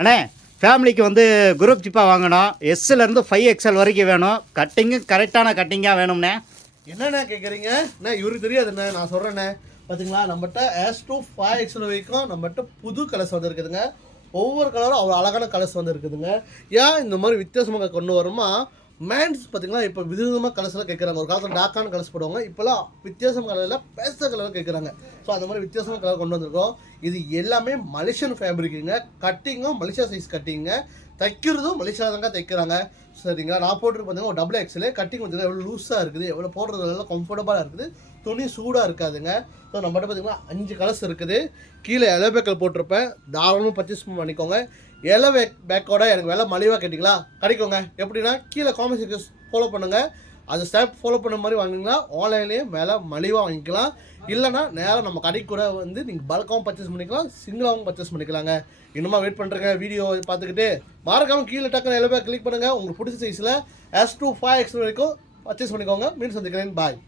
அண்ணே ஃபேமிலிக்கு வந்து குரூப் ஜிப்பாக வாங்கணும். எஸ்லேருந்து 5XL வரைக்கும் வேணும். கட்டிங்கு கரெக்டான கட்டிங்காக வேணும்ண்ணே. என்னண்ணே கேட்குறீங்க? அண்ணா இவருக்கு தெரியாதுண்ணே, நான் சொல்கிறேண்ணே. பார்த்தீங்களா, நம்மகிட்ட S to 5XL வரைக்கும் நம்மகிட்ட புது கலர்ஸ் வந்து இருக்குதுங்க. ஒவ்வொரு கலரும் அவ்வளோ அழகான கலர்ஸ் வந்து இருக்குதுங்க. ஏன் இந்த மாதிரி வித்தியாசமாக கொண்டு வருமா? மேன்ஸ் பார்த்தீங்களா இப்போ விதவிதமாக கலர்ஸ்லாம் கேட்குறாங்க. ஒரு காலத்தில் டார்க்கான கலர்ஸ் போடுவாங்க, இப்போலாம் வித்தியாசம் கலரில் பேஸ்டல் கலர் கேட்குறாங்க. ஸோ அந்த மாதிரி வித்தியாசமான கலர் கொண்டு வந்திருக்கோம். இது எல்லாமே மலேசியன் ஃபேப்ரிக்குங்க. கட்டிங்கும் மலேசியா சைஸ் கட்டிங்க, தைக்கிறதும் மலேசியா தாங்க தைக்கிறாங்க. சரிங்களா, நான் போட்டுருக்கு பார்த்தீங்கன்னா ஒரு XXL கட்டிங் பார்த்தீங்கன்னா எவ்வளோ லூஸாக இருக்குது, எவ்வளோ போடுறது எல்லாம் கம்ஃபர்டபுளாக இருக்குது, துணி சூடாக இருக்காதுங்க. ஸோ நம்மகிட்ட பார்த்தீங்கன்னா 5 கலர்ஸ் இருக்குது. கீழே எல்லோ பேக்கல் போட்டிருப்பேன், தாராளமாக பர்ச்சேஸ் பண்ணிக்கோங்க. எல்லோ பேக்கோட எனக்கு விலை மலிவாக கேட்டிங்களா கிடைக்குங்க. எப்படின்னா கீழே காமெண்ட்ஸ் ஃபாலோ பண்ணுங்கள், அது ஸ்டெப் ஃபாலோ பண்ண மாதிரி வாங்கினீங்கன்னா ஆன்லைன்லேயே விலை மலிவாக வாங்கிக்கலாம். இல்லைனா நேராக நம்ம கடைக்கு கூட வந்து நீங்கள் பல்காகவும் பர்ச்சேஸ் பண்ணிக்கலாம், சிங்கிளாகவும் பர்ச்சேஸ் பண்ணிக்கலாங்க. இன்னுமா வெயிட் பண்ணுறேங்க வீடியோ பார்த்துக்கிட்டு மறக்காமல் கீழே டக்குன்னு எல்லோ பேக் கிளிக் பண்ணுங்கள். உங்களுக்கு பிடிச்ச சைஸில் S to 5XL வரைக்கும் பர்ச்சேஸ் பண்ணிக்கோங்க. மீன் சந்திக்கிறேன், பாய்.